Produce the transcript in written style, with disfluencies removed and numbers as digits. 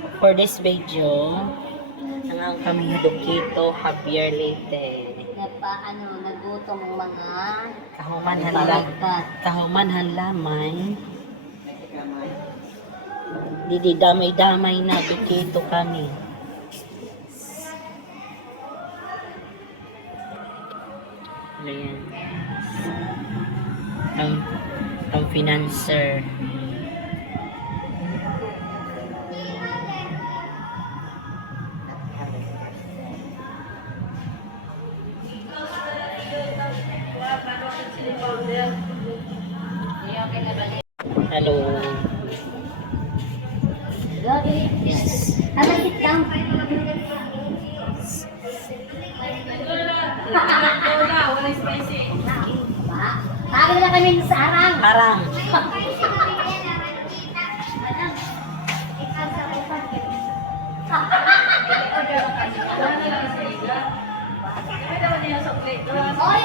For this video, nangang kami Dukito Javier Leyte. Nagutong mga Kahuman hanlamay. Didi damay-damay na Dukito kami. Ayan. Ang financer. Hello. Yes. Sit down. Tagal na kami sa arang. Parang. Oy,